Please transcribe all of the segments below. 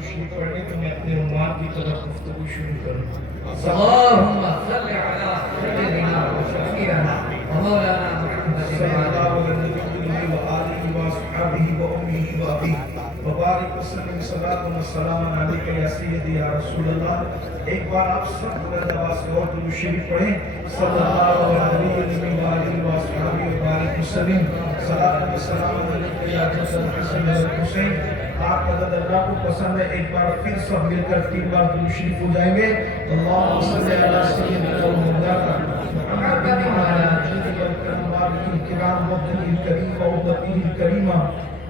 تشریف پڑھنے تو میں اپنے عنوان کی طرف گفتگو شروع کروں. اللهم صل على سيدنا وشفيعنا ومولانا محمد صلی اللہ علیہ وآلہ وصحبہ وأمہ وأبیہ وبارک وسلم صلاۃ و سلام علیک یا سیدی یا رسول اللہ. ایک بار آپ سب بلند آواز سے اور درود شریف پڑھیں. صلی اللہ علیہ وآلہ وصحبہ وبارک وسلم صلاۃ و سلام علیک یا جد الحسن والحسین. آپ عدد اللہ کو پسند ہے ایک بار پھر سب مل کر 3 بار درود شریف ہو جائیں گے. اللہم صلی علی سیدنا ومولانا محمد وعلی آلہ الکرام وصحبہ الکریم وامتہ الکریمہ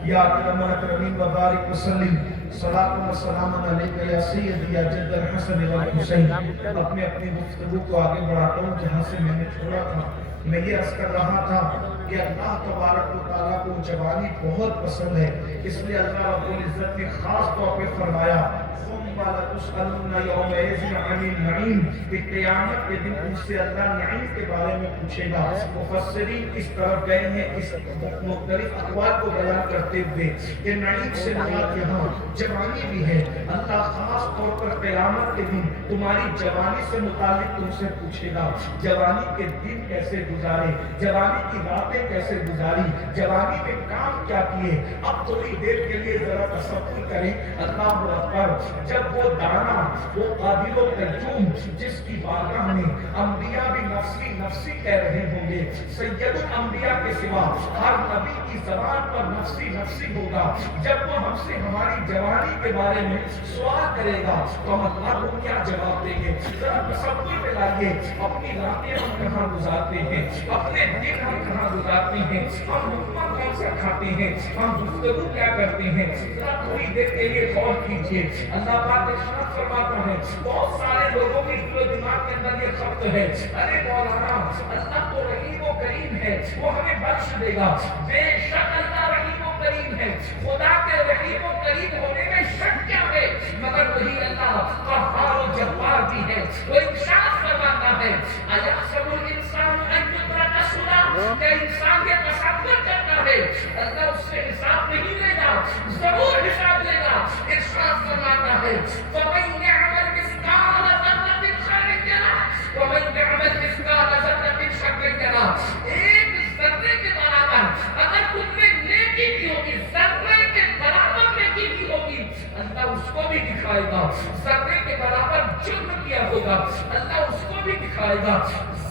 یا اکرم الاکرمین وبارک وسلم صلاۃ و سلام علیک یا سیدی یا جد الحسن والحسین. اپنے اپنی گفتگو کو آگے بڑھاتا ہوں جہاں سے میں نے چھوڑا تھا. میں یہ عرض کر رہا تھا کہ اللہ تبارک و تعالیٰ کو جوانی بہت پسند ہے. اس لیے اللہ رب العزت نے خاص طور پہ فرمایا ثم لتسألن یومئذ عن النعیم کہ قیامت کے دن ان سے اللہ نعیم کے بارے میں پوچھے گا. مفسرین اس طرف گئے ہیں اس مختلف اقوال کو بیان کرتے ہوئے کہ نعیم سے مراد یہاں جوانی بھی ہے. اللہ خاص طور پر قیامت کے دن تمہاری جوانی سے متعلق تم سے پوچھے گا. جوانی کے دن کیسے گزارے, جوانی کی راتیں کیسے گزاری, جوانی میں کام کیا کیے. اب تھوڑی دیر کے لیے ذرا تصور کریں. اللہ اکبر, جب وہ دانا وہ قادر و قیوم جس کی بارگاہ میں انبیاء بھی نفسی نفسی کہہ رہے ہوں گے, سید الانبیاء کے سوا ہر نبی کی زبان پر نفسی نفسی ہوگا. جب وہ ہم سے ہماری جوانی کے بارے میں سوال کرے گا تو ہم اللہ کو کیا جواب دیں گے. ذرا تصور میں لائیے اپنی راتیں ہم کہاں گزارتے ہیں, اپنے دن ہم کہاں گزارتے ہیں, ہم لقمہ کون سا کھاتے ہیں, ہم گفتگو کیا کرتے ہیں. ذرا تھوڑی دیر کے لیے غور کیجیے. اللہ پاک ارشاد فرماتا ہے بہت سارے لوگوں کے دل و دماغ کے اندر یہ خبر ہے ارے مولانا اللہ تو رحیم و کریم ہے وہ ہمیں بخش دے گا. بے شک اللہ رحیم و کریم ہے, خدا کے رحیم و کریم ہونے میں شک کیا ہے, مگر وہی اللہ قہار و جبار بھی ہے. وہ ارشاد فرماتا ہے ایحسب الانسان ان یترک سدی, کہ انسان یہ تصور کرتا ہے اللہ اس سے حساب نہیں لے گا, ضرور حساب لے گا. ارشاد فرماتا ہے فمن یعمل مثقال ذرۃ خیرا یرہ ومن یعمل مثقال ذرۃ شر یرہ. ایک ذرے کے برابر اگر تم نے نیکی کی ہوگی, ذرے کے برابر نیکی کی ہوگی اللہ اس کو بھی دکھائے گا. ذرے کے برابر جرم کیا ہوگا اللہ اس کو بھی دکھائے گا.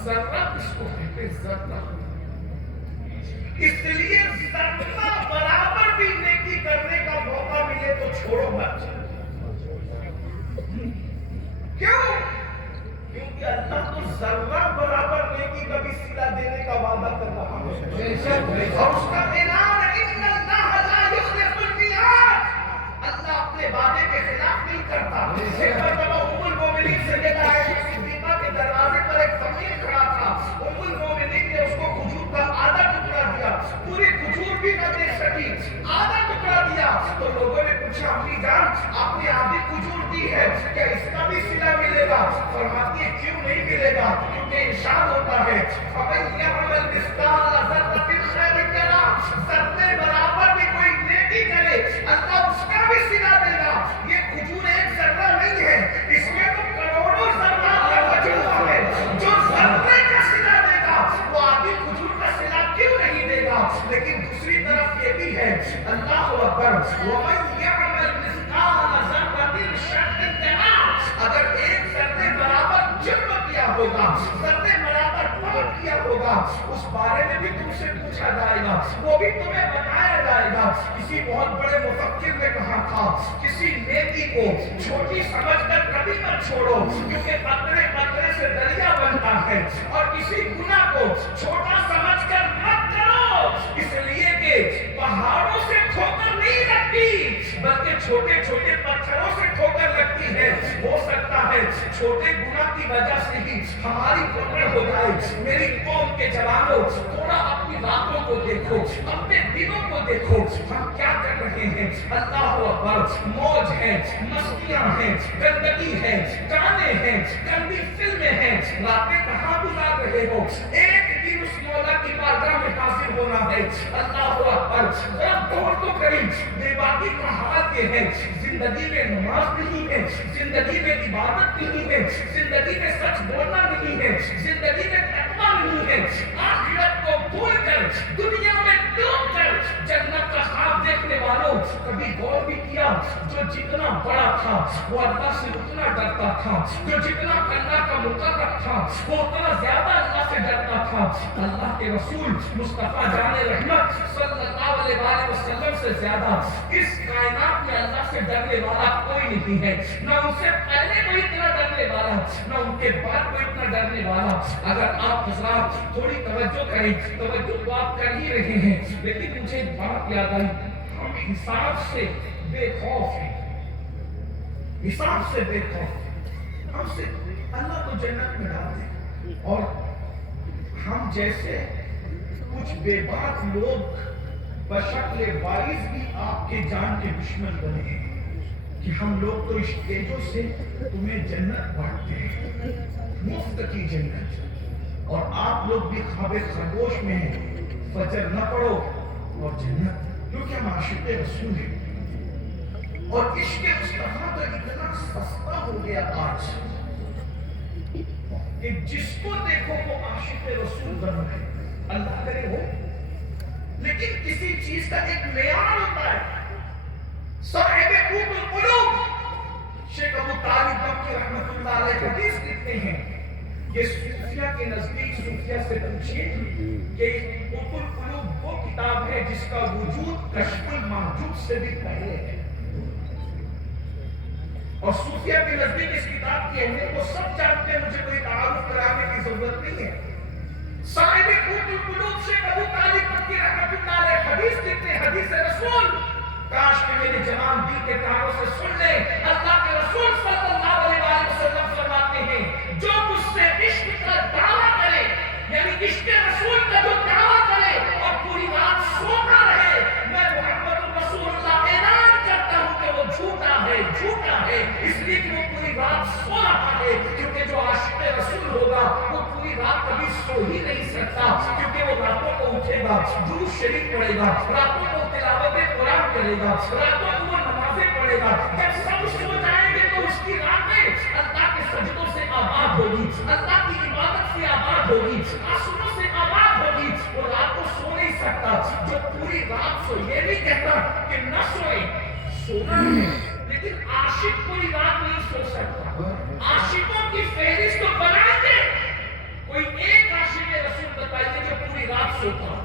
ذرہ اس کو کہتے ذرہ, اس لیے ذرہ برابر بھی نیکی کرنے کا موقع ملے تو چھوڑو مت. کیوں؟ کیونکہ اللہ تو ذرہ برابر نیکی کا بھی صلہ دینے کا وعدہ کر رہا ہے. اور اس کا اعلان ان اللہ لا یخلف المیعاد, اللہ اپنے وعدے کے خلاف نہیں کرتا. ایک مرتبہ ام المومنین سیدہ عائشہ صدیقہ کے دروازے پر ایک فقیر کھڑا تھا. ام المومنین نے اس کو کھجور کا آدھا ٹکڑا دیا, پوری کھجور بھی نہ دے سکی, آدھا ٹکڑا دیا. تو لوگوں نے پوچھا امی جان آپ نے آدھی کھجور دی ہے کیا اس کا بھی صلہ ملے گا؟ فرماتی ہے کیوں نہیں ملے گا, کیونکہ ارشاد ہوتا ہے فمن یعمل مثقال ذرۃ خیرا یرہ, ذرے برابر بھی کوئی نیکی کرے اللہ اس کا بھی صلہ دے گا. یہ کھجور ایک ذرہ نہیں ہے, اس میں تو کروڑوں ذرات کا مجموعہ ہے. جو ذرے کا صلہ دے گا وہ آدھی کھجور کا صلہ کیوں نہیں دے گا. لیکن دوسری طرف یہ بھی ہے اللہ اکبر ومن یعمل مثقال ذرۃ شر یرہ, اگر ایک ذرے برابر جرم کیا ہوگا, ذرے برابر پاپ کیا ہوگا, اس بارے میں بھی تم سے پوچھا جائے گا, وہ بھی تمہیں بتایا جائے گا. کسی بہت بڑے مفکر نے کہا تھا کسی نیکی کو چھوٹی سمجھ کر کبھی مت چھوڑو کیونکہ قطرے قطرے سے دریا بنتا ہے, اور کسی گناہ کو چھوٹا سمجھ کر مت کرو اس لیے کہ پہاڑوں سے ٹھوکر نہیں لگتی بلکہ چھوٹے چھوٹے پتھروں سے ٹھوکر لگتی ہے. ہو سکتا ہے چھوٹے گناہ کی وجہ سے ہی ہماری پکڑ ہو جائے. میری قوم کے جوانوں تھوڑا اپنی باتوں کو دیکھو, اپنے دلوں کو دیکھو, ہم کیا کر رہے ہیں. اللہ اکبر, موج ہے, مستیاں ہیں, گندگی ہے, گانے ہیں, گندی فلمیں ہیں, راتیں کہاں گزار رہے ہو. ایک دن اس مولا کی بارگاہ میں حاضر ہونا ہے. اللہ اکبر. ذرا غور تو کریں, بے باکی کا حال یہ ہے, زندگی میں نماز نہیں ہے, زندگی میں عبادت نہیں ہے, زندگی میں سچ بولنا نہیں ہے, زندگی میں تقویٰ نہیں ہے. آخرت کو بھول کر دنیا میں ڈوب کر جنت کا خواب دیکھنے والوں, کبھی غور بھی کیا جو جتنا بڑا تھا وہ اللہ سے اتنا ڈرتا تھا, جو جتنا اللہ کا مقرب تھا وہ اتنا زیادہ اللہ سے ڈرتا تھا. اللہ کے رسول مصطفیٰ جان رحمت صلی اللہ علیہ وسلم سے زیادہ اس کائنات میں اللہ سے ڈرنے والا کوئی نہیں ہے. نہ ان سے پہلے کوئی اتنا ڈرنے والا, نہ ان کے بعد کوئی اتنا ڈرنے والا. اگر آپ حضرات تھوڑی توجہ کریں, توجہ تو آپ کر ہی رہے ہیں, لیکن مجھے ایک بات یاد آئی, ہم حساب سے بے خوف ہیں, حساب سے بے خوف. ہم سے اللہ کو جنت میں ڈال دے, اور ہم جیسے کچھ بے باک لوگ بشکل وائز بھی آپ کے جان کے دشمن بنے ہیں کہ ہم لوگ تو اسٹیجوں سے تمہیں جنت بانٹتے ہیں, مفت کی جنت, اور آپ لوگ بھی خواب خرگوش میں ہیں, فجر نہ پڑھو اور جنت, کیونکہ ہم عاشق رسول ہیں. اور عشق مصطفیٰ تو اتنا سستا ہو گیا آج کہ جس کو دیکھو وہ عاشق رسول بن رہے, اللہ کرے ہو, لیکن کسی چیز کا ایک معیار ہوتا ہے. صاحب قوت القلوب شیخ ابو طالب مکی رحمۃ اللہ علیہ حدیث لکھتے ہیں, یہ صوفیہ کے نزدیک صوفیہ سے پوچھیے کہ قوت القلوب وہ کتاب ہے جس کا وجود کشف المحجوب سے بھی پہلے ہے, اور صوفیہ کے نزدیک اس کتاب کی اہمیت کو سب جانتے ہیں, مجھے کوئی تعارف کرانے کی ضرورت نہیں ہے. صاحب قوت القلوب شیخ ابو طالب مکی رحمۃ اللہ علیہ حدیث لکھتے ہیں, حدیث رسول, کاش کہ میرے جوان دل کے کانوں سے سن لیں. اللہ کے رسول صلی اللہ علیہ وسلم فرماتے ہیں, جو مجھ سے عشق کا دعویٰ کرے, یعنی عشق رسول کا جو دعویٰ کرے اور پوری رات سوتا رہے, میں محمد رسول اللہ اعلان کرتا ہوں کہ وہ جھوٹا ہے, جھوٹا ہے, اس لیے کہ وہ پوری رات سو رہا ہے. کیونکہ جو عاشق رسول ہوگا وہ پوری رات کبھی سو ہی نہیں سکتا, کیونکہ وہ راتوں کو اٹھے گا, درود شریف پڑھے گا, راتوں کو تلاوت قرآن کرے گا, راتوں کو وہ نمازیں پڑھے گا. جب سب سو جائیں گے تو اس کی راتیں اللہ کے سجدوں سے آباد ہوگی, اللہ کی عبادت سے آباد ہوگی, آنسوؤں سے آباد ہوگی. وہ رات کو سو نہیں سکتا. جو پوری رات سو, یہ نہیں کہتا کہ نہ سوئے, سونا ہے, لیکن عاشق پوری رات نہیں سو سکتا. عاشقوں کی فہرست تو بنائیں گے, کوئی ایک عاشق رسول بتائیے جو پوری رات سوتا.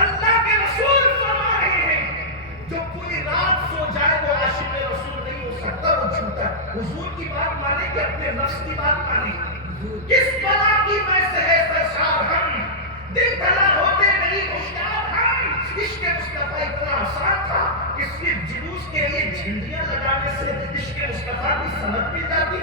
اللہ کے رسول فرما رہے ہیں, جو پوری رات سو جائے وہ عاشق رسول نہیں ہو سکتا, وہ جھوٹا ہے. حضور کی بات مانے کہ اپنے نفس کی بات مانے. کس بلا کی میں سے ہے سرشار ہم, دل تلا ہوتے نہیں ہوشیار ہم. عشق مصطفیٰ اتنا آسان تھا کہ صرف جلوس کے لیے جھنڈیاں لگانے سے عشق مصطفیٰ کی سند مل جاتی,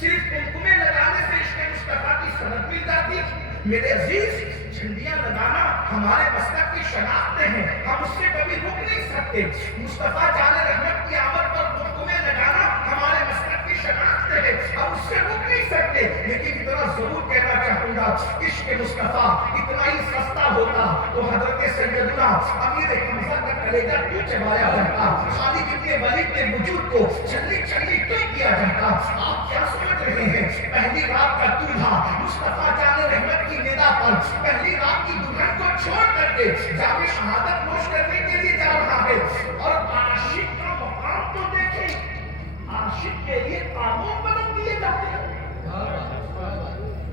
صرف قمقمے لگانے سے عشق مصطفیٰ کی سند مل جاتی. میرے عزیز, جھنڈیاں لگانا ہمارے مسلک کی شناخت ہیں, ہم اس سے کبھی رک نہیں سکتے. مصطفیٰ جان رحمت کی آمد پر قمقمے لگانا ہمارے مسلک کی شناخت ہے, ہم اس سے رک نہیں سکتے. لیکن اتنا ضرور کہنا چاہوں گا, عشق مصطفیٰ اتنا ہی سستا ہوتا تو حضرت سیدنا امیر حمزہ کا کلیجہ کیوں چبایا جاتا, خالد ابن ولید کے وجود کو چھلنی چھلنی کیوں کیا جاتا. آپ کیا سمجھ رہے ہیں, پہلی رات کا دولہا مصطفیٰ جان رحمت کی ندا پر پہلی رات کی دلہن کو چھوڑ کر کے جام شہادت نوش کرنے کے لیے جا رہا ہے. اور عاشق کا مقام تو دیکھیں, عاشق کے لیے قانون بدل دیے جاتے ہیں,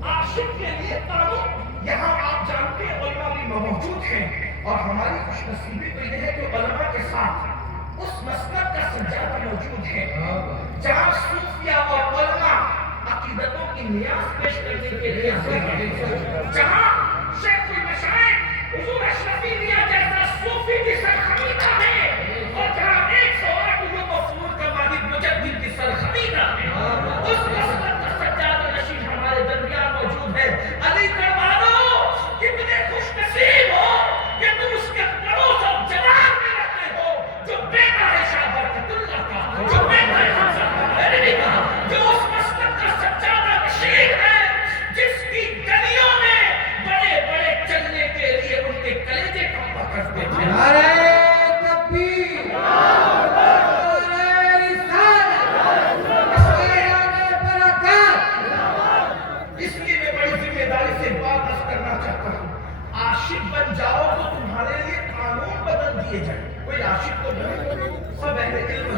عاشق کے لیے قانون. یہاں آپ جانتے ہیں علماء بھی موجود ہیں, اور ہماری خوش نصیبی تو یہ ہے کہ علماء کے ساتھ اس مسلک کا سجادہ موجود ہے جہاں صوفیہ اور علماء عقیدتوں کی نیاز پیش کرنے کے لیے جہاں شیخ المشائخ حضور اشرفی میاں جیسا صوفی کی سرخمیدہ ہے, اور جہاں 108 علوم و فنون کا مالک مجدد کی سرخمیدہ ہے, اس مسلک کا سجادہ نشین ہمارے درمیان موجود ہے. علی کرمانو, کتنے خوش نصیب ہو کہ تم اس کے پڑوس اور جواب میں رہتے ہو, جو بیٹا ہے شاہ برکت اللہ کا, جو بیٹا ہے حمزہ کا, جو اس مسلک کا سجادہ نشین ہے, جس کی گلیوں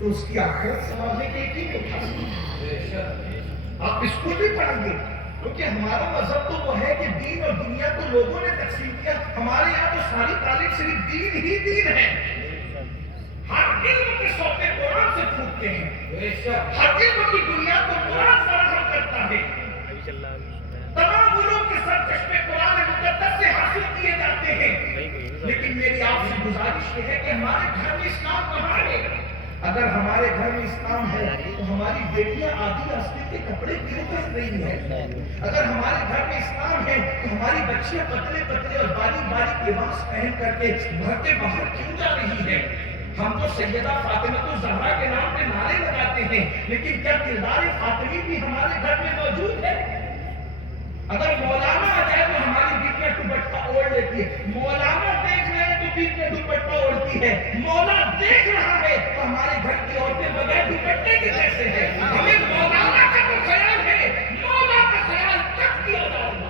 تو اس کی آخرت سنبھالنے کے لیے نہیں اٹھا سکتے. آپ اسکول بھی پڑھیں گے کیونکہ ہمارا مذہب تو وہ ہے کہ دین اور دنیا کو لوگوں نے تقسیم کیا. ہمارے یہاں تو ساری تعلیم صرف دین ہی دین ہے. ہر علم کے سوتے قرآن سے پھوٹتے ہیں. ہر علم کی دنیا کو قرآن فراہم کرتا ہے. تمام علوم کے سرچشمے قرآن مقدس سے حاصل کیے جاتے ہیں. لیکن میری آپ سے گزارش یہ ہے کہ ہمارے گھر میں اسلام کہاں ہے؟ اگر ہمارے گھر میں اسلام ہے تو ہماری بیٹیاں آدھی آستے کے کپڑے کیوں پہن رہی ہیں؟ اگر ہمارے گھر میں اسلام ہے تو ہماری بچیاں پتلے پتلے اور باریک باریک لباس پہن کر کے گھر کے باہر کیوں جا رہی ہیں؟ ہم تو سیدہ فاطمہ الزہرا کے نام پہ نعرے لگاتے ہیں، لیکن کیا کردار فاطمی بھی ہمارے گھر میں موجود ہے؟ اگر مولانا آ جائے تو ہماری بیٹیاں دوپٹہ اوڑھ لیتی ہے. مولانا دیکھ رہے ہیں تو بیٹیاں دوپٹہ اوڑھتی ہے. مولا دیکھ رہا ہے تو ہمارے گھر کی عورتیں بغیر دوپٹے کے کیسے ہیں؟ ہمیں مولانا کا تو خیال ہے، مولا کا خیال کب کیا جائے گا؟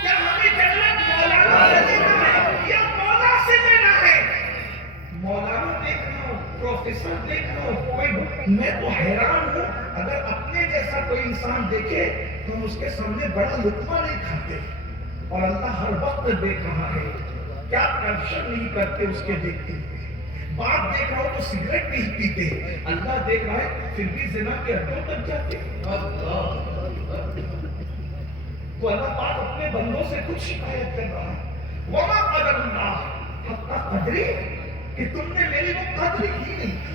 کیا ہمیں جنت مولانا سے لینا ہے یا مولا سے لینا ہے؟ مولانا دیکھ رہا ہوں، پروفیسر دیکھ رہا ہوں، میں تو حیران ہوں. اگر اپنے جیسا کوئی انسان دیکھے تو ہم اس کے سامنے بڑا لطفہ نہیں کھاتے. اور اللہ ہر وقت دیکھ رہا ہے. کیا کرپشن نہیں کرتے اس کے دیکھتے ہوئے. باپ دیکھ رہا ہو تو سگریٹ نہیں پیتے. اللہ دیکھ رہا ہے پھر بھی زنا کے حدوں تک جاتے. تو اللہ پاک اپنے بندوں سے کچھ شکایت کر رہا ہے. وما قدر اللہ حق قدری، کہ تم نے میری وہ قدر ہی نہیں.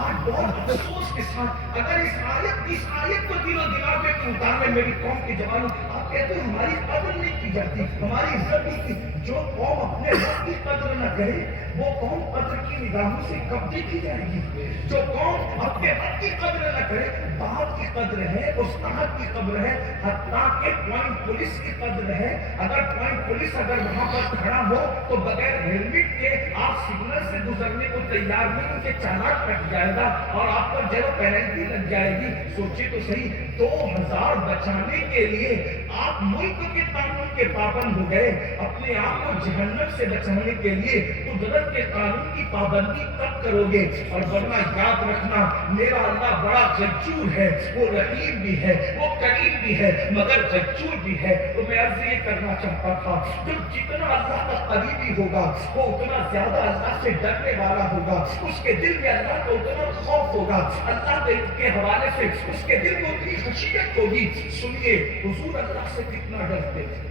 آج بہت افسوس کے ساتھ اگر اس آیت کو دل و دماغ میں اتارنے میری قوم کے جوانوں، آپ کہتے ہیں ہماری قدر نہیں کی جاتی، ہماری عزت نہیں کی. جو قوم اپنے رب کی قدر نہ کرے وہ قوم قدر کی نگاہوں سے کب دیکھی جائے گی؟ جو قوم اپنے رب کی قدر نہ کرے، باپ کی قدر ہے، استاد کی قدر ہے، حتیٰ کہ پوائنٹ پولیس کی قدر ہے. اگر پوائنٹ پولیس اگر وہاں پر کھڑا ہو تو بغیر ہیلمٹ کے آپ سگنل سے گزرنے کو تیار نہیں، ان کے چالان کٹ جائے گا اور آپ پر جو پینلٹی لگ جائے گی. سوچے تو صحیح، 2000 بچانے کے لیے آپ ملک کے قانون کے پابند ہو گئے. اپنے آپ کو جہنم سے بچانے کے لیے قدرت کے قانون کی پابندی کب کرو گے؟ اور ورنہ یاد رکھنا میرا اللہ بڑا غجور ہے، وہ رحیم بھی ہے، وہ کریم بھی ہے، مگر غجور بھی ہے. تو میں عرض یہ کرنا چاہتا تھا، جو جتنا اللہ کا قریبی ہوگا وہ اتنا زیادہ اللہ سے ڈرنے والا ہوگا. اس کے دل میں اللہ کا اتنا خوف ہوگا، اللہ کے حوالے سے اس کے دل میں اتنی خشیت ہوگی. سنیے حضور اللہ سے کتنا ڈرتے تھے.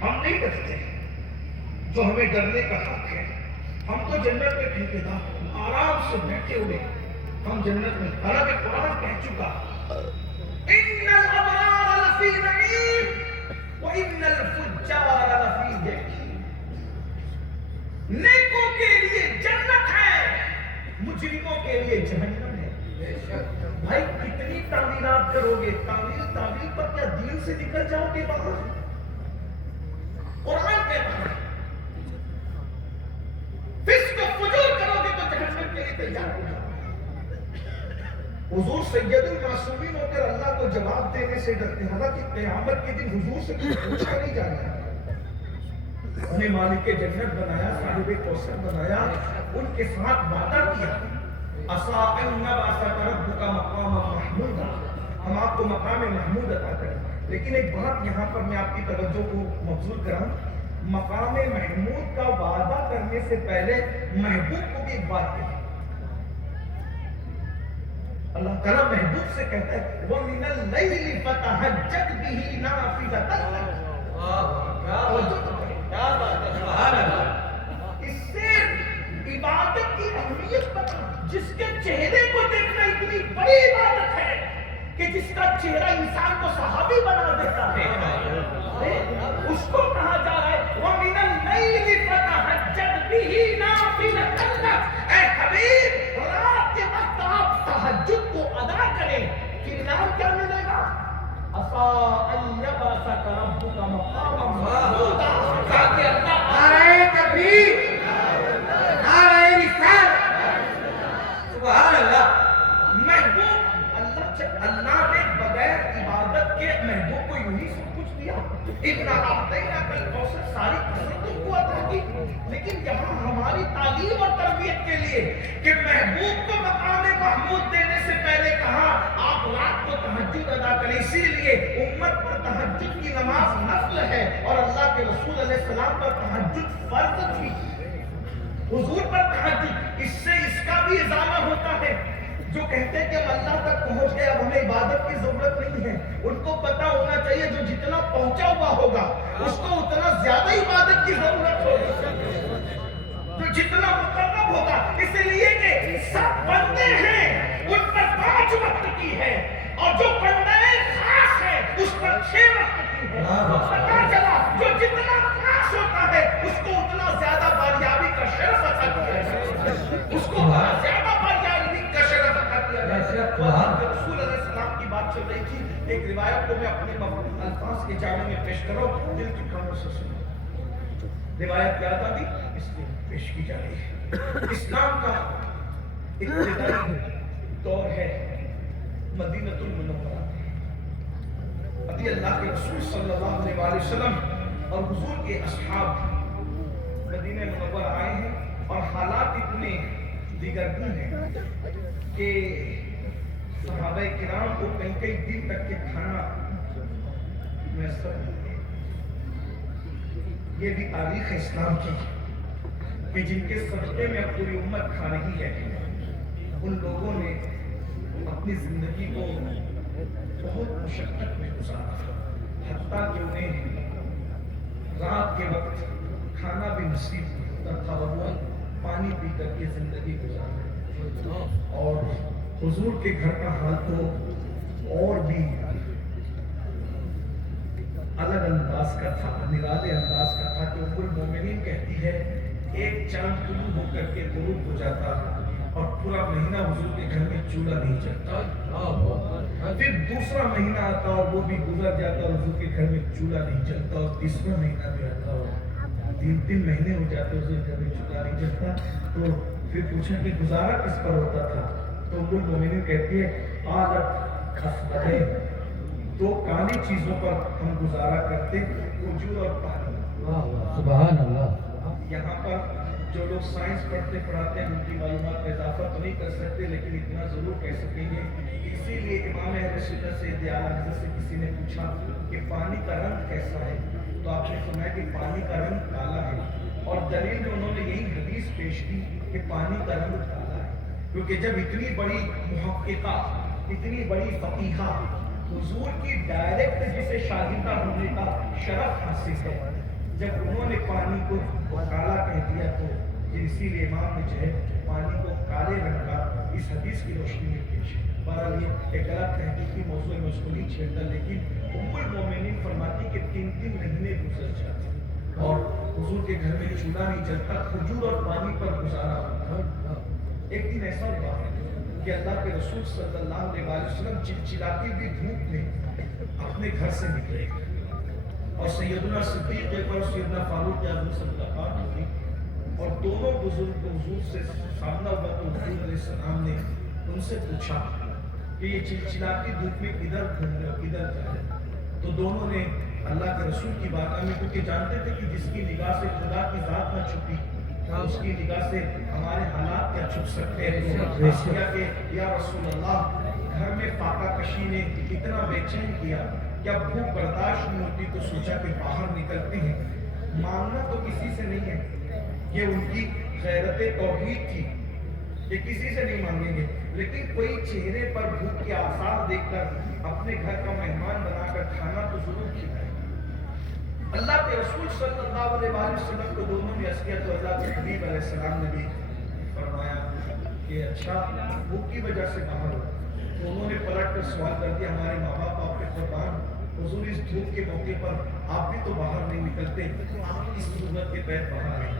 ہم نہیں ڈرتے، جو ہمیں ڈرنے کا حق ہے. ہم تو جنت میں ٹھیکیدار آرام سے بیٹھے ہوئے، ہم جنت میں. حالانکہ قرآن کہہ چکا ان الابرار لفی نعیم وان الفجار لفی جحیم. نیکوں کے لیے جنت ہے، مجرموں کے لیے جہنم ہے. بھائی کتنی تعمیرات کرو گے؟ تعمیل پر کیا دین سے نکل جاؤ گے باہر؟ قرآن کہتا ہے فسق و فجور کرو گے تو جہنم کے لیے تیار ہو جاؤ. حضور سید المعصومین ہو کر اللہ کو جواب دینے سے ڈرتے ہیں. حالانکہ قیامت کے دن حضور سے کچھ پوچھا نہیں جانا. انہیں مالک جنت بنایا، صاحب کوثر بنایا، ان کے ساتھ وعدہ کیا عسیٰ ان یبعثک ربک مقاما محمودا، ہم آپ کو مقام محمود عطا کریں. لیکن ایک بات یہاں پر میں آپ کی توجہ کو مبذول کراؤں، مقام محمود کا وعدہ کرنے سے پہلے محبوب کو بھی ایک بات کہی. اللہ تعالیٰ محبوب سے کہتا ہے وَمِنَ اللَّيْلِ فَتَهَجَّدْ بِهِ نَافِلَةً لَكَ. اس سے عبادت کی اہمیت بتا. جس کے چہرے کو دیکھنا اتنی بڑی عبادت ہے کہ جس کا چہرہ انسان کو صحابی بنا دیتا ہے، اس کو کہا جا رہا ہے وَمِنَ اللَّيْلِ فَتَهَجَّدْ بِهِ نَافِلَةً لَكَ. اے حبیب رات کے وقت آپ تہجد کو ادا کریں کہ انعام کیا ملے گا؟ عسیٰ ان یبعثک ربک مقاما محمودا. تاکہ اللہ نعرہ تکبیر، نعرہ رسالت. سبحان اللہ. محبوب اللہ نے بغیر عبادت کے محبوب کو یوں ہی سب کچھ دیا. اتنا اعطیناک الکوثر ساری قسمتوں کو عطا کی. لیکن یہاں لیے کہ محبوب کو مقام محمود دینے سے پہلے کہا آپ رات کو تہجد ادا کریں، اسی لیے امت پر تہجد کی نماز نفل ہے اور اللہ کے رسول علیہ السلام پر تہجد فرض تھی، حضور پر تہجد، اس سے اس کا بھی اضافہ ہوتا ہے۔ جو کہتے ہیں کہ ہم اللہ تک پہنچ گئے اب ہمیں عبادت کی ضرورت نہیں ہے، ان کو پتا ہونا چاہیے جو جتنا پہنچا ہوا ہوگا اس کو اتنا زیادہ عبادت کی ضرورت ہوگی، جو جتنا مقرب ہوگا، اس لیے کہ سب بندے ہیں ان پر 5 وقت کی ہے اور جو بندے خاص ہے اس پر 6 وقت کی ہے۔ پتا چلا جو جتنا خاص ہوتا ہے اس کو اتنا زیادہ باریابی کا شرف عطا کیا جاتا ہے، اس کو زیادہ باریابی کا شرف عطا کیا جاتا ہے۔ رسول علیہ السلام کی بات چل رہی تھی، ایک روایت کو میں اپنے الفاظ کے جامع میں پیش کروں، دل کی کانوں سے سنو۔ روایت کیا تھا اس لیے پیش کی جا رہی ہے۔ اسلام کا ابتدائی دور ہے مدینہ المنورہ، ابھی اللہ کے رسول صلی اللہ علیہ وسلم اور حضور کے اصحاب مدینہ منورہ آئے ہیں اور حالات اتنے دیگرگون ہیں کہ صحابہ کرام کو کئی دن تک کے کھانا میسر نہیں ہے۔ یہ بھی تاریخ اسلام کی کہ جن کے صدقے میں اب پوری امت کھا رہی ہے، ان لوگوں نے اپنی زندگی کو بہت مشقت میں گزارا، حتیٰ کہ انہیں رات کے وقت کھانا بھی نصیب ہوتا تھا اور وہ پانی پی کر کے زندگی گزارا۔ اور حضور کے گھر کا حال تو اور بھی الگ انداز کا تھا، نرالے انداز کا تھا کہ ام المومنین کہتی ہے ایک چاند طلوع ہو کر کے غروب ہو جاتا اور پورا مہینہ حضور کے گھر میں چولہا نہیں جلتا، پھر دوسرا مہینہ آتا اور وہ بھی گزر جاتا اور حضور کے گھر میں چولہا نہیں جلتا، اور تیسرا مہینہ بھی آتا اور 3 مہینے ہو جاتے حضور کے گھر میں چولہا نہیں جلتا۔ تو پھر پوچھا کہ گزارا کس پر ہوتا تھا؟ تو ام المومنین کہتی ہے عادت خصلتیں، 2 کالی چیزوں پر ہم گزارا کرتے، وجود اور پانی۔ سبحان اللہ۔ یہاں پر جو لوگ سائنس پڑھتے پڑھاتے ہیں ان کی معلومات میں اضافہ تو نہیں کر سکتے، لیکن اتنا ضرور کہہ سکیں گے، اسی لیے امام اہل سنت سے دیال حضرت سے کسی نے پوچھا کہ پانی کا رنگ کیسا ہے، تو آپ نے سنا کہ پانی کا رنگ کالا ہے، اور دلیل میں انہوں نے یہی حدیث پیش کی کہ پانی کا رنگ کالا ہے، کیونکہ جب اتنی بڑی محققہ، اتنی بڑی فقیہہ حضور کی ڈائریکٹ جسے شاہدہ ہونے کا شرف حاصل ہے، جب انہوں نے پانی کو کالا کہہ دیا تو اسی لیے امام نے جو ہے پانی کو کالے رنگ کا اس حدیث کی روشنی میں پیش ہے۔ بہرحال یہ ایک غلط تحقیقی موضوع ہے، میں اس کو نہیں چھیڑتا، لیکن ام المومنین فرماتی کہ 3 مہینے گزر جاتے اور حضور کے گھر میں چولہا نہیں جلتا، کھجور اور پانی پر گزارا ہوتا۔ ایک دن ایسا ہوا کہ اللہ کے رسول صلی اللہ علیہ وسلم چلچلاتی ہوئی دھوپ میں اپنے گھر سے نکلے اور سیدنا صدیق اور سیدنا فاروق اعظم سے ملاقات ہوئی اور دونوں بزرگ کو حضور سے سامنا ہوا تو حضور علیہ السلام نے ان سے پوچھا کہ یہ چلچلاتی دھوپ میں کدھر گھوم رہے ہو، کدھر جا رہے ہو؟ تو دونوں نے اللہ کے رسول کی بارگاہ میں، کیونکہ جانتے تھے کہ جس کی نگاہ سے خدا کی ذات نہ چھپی اس کی نگاہ سے ہمارے حالات کیا چھپ سکتے ہیں، تو اس کیا کہ یا رسول اللہ گھر میں فاقہ کشی نے اتنا بے چین کیا کہ اب بھوک برداشت نہیں ہوتی، تو سوچا کہ باہر نکلتے ہیں۔ مانگنا تو کسی سے نہیں ہے، یہ ان کی غیرت توحید تھی کہ کسی سے نہیں مانگیں گے، لیکن کوئی چہرے پر بھوک کے آثار دیکھ کر اپنے گھر کا مہمان بنا کر کھانا تو ضرور کھلائے۔ اللہ کے رسول صلی اللہ علیہ وسلم کو دونوں نے عرض کیا تو اللہ کے حبیب علیہ السلام نے بھی فرمایا کہ اچھا بھوک کی وجہ سے باہر ہو، تو انہوں نے پلٹ کر سوال کر دیا ہمارے ماں باپ آپ کے قربان، حضور اس دھوپ کے موقع پر آپ بھی تو باہر نہیں نکلتے، آپ کس ضرورت کے تحت باہر آئے؟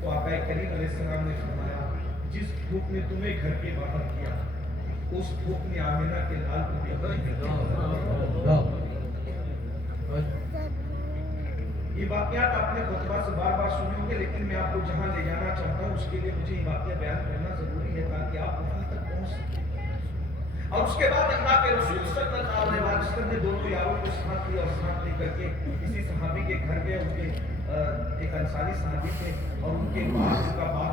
تو آقا کریم علیہ السلام نے فرمایا جس دھوپ نے تمہیں گھر کے باہر کیا اس دھوپ نے آمینہ کے لال کو بھی یہ واقعات آپ نے خطبہ سے بار بار سنے ہوں گے، لیکن میں آپ کو جہاں لے جانا چاہتا ہوں اس کے لیے مجھے یہ واقعہ بیان کرنا ضروری ہے تاکہ آپ وہاں تک پہنچ سکیں۔ اور اس کے بعد اللہ کے رسول صلی اللہ علیہ وسلم نے دونوں یاروں کو ساتھ لیا اور ساتھ لے کر کے کسی صحابی کے گھر گئے، ان کے ایک انصاری صحابی تھے اور ان کے باغ کا باغ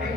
3